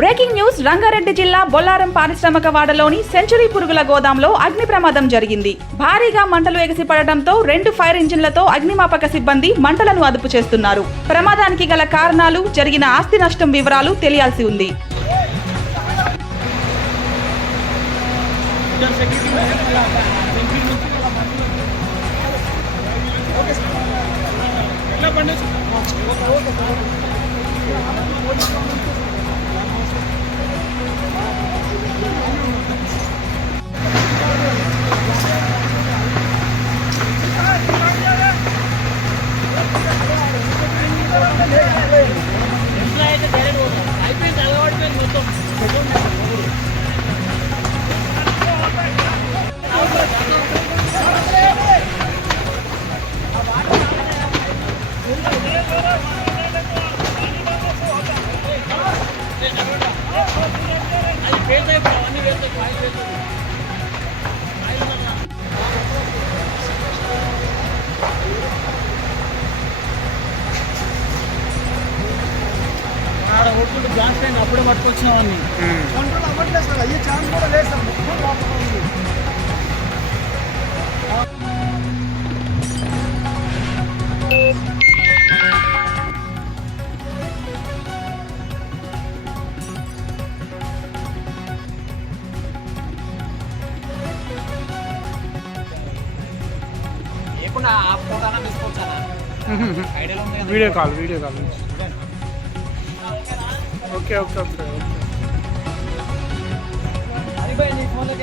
Breaking news Rangareddy జిల్లా బొల్లారం పారిశ్రామిక వాడలోని century పురుగుల గోదాంలో అగ్ని ప్రమాదం జరిగింది. భారీగా మంటలు ఎగసిపడటంతో 2 ఫైర్ ఇంజిన్లతో అగ్నిమాపక సిబ్బంది మంటలను అదుపు చేస్తున్నారు. ప్రమాదానికి గల కారణాలు, జరిగిన ఆస్తి నష్టం వివరాలు తెలియాల్సి ఉంది. గ్యాస్ లైన్ అప్పుడే పట్టుకొచ్చినామని కంట్రోల్ అవ్వట్లేదు సార్. అయ్యే ఛాన్స్ కూడా లేదు సార్. మొత్తం లోపల ఉంది. Video call okay okay okay అరే భాయ్ నీ ఫోన్లోకి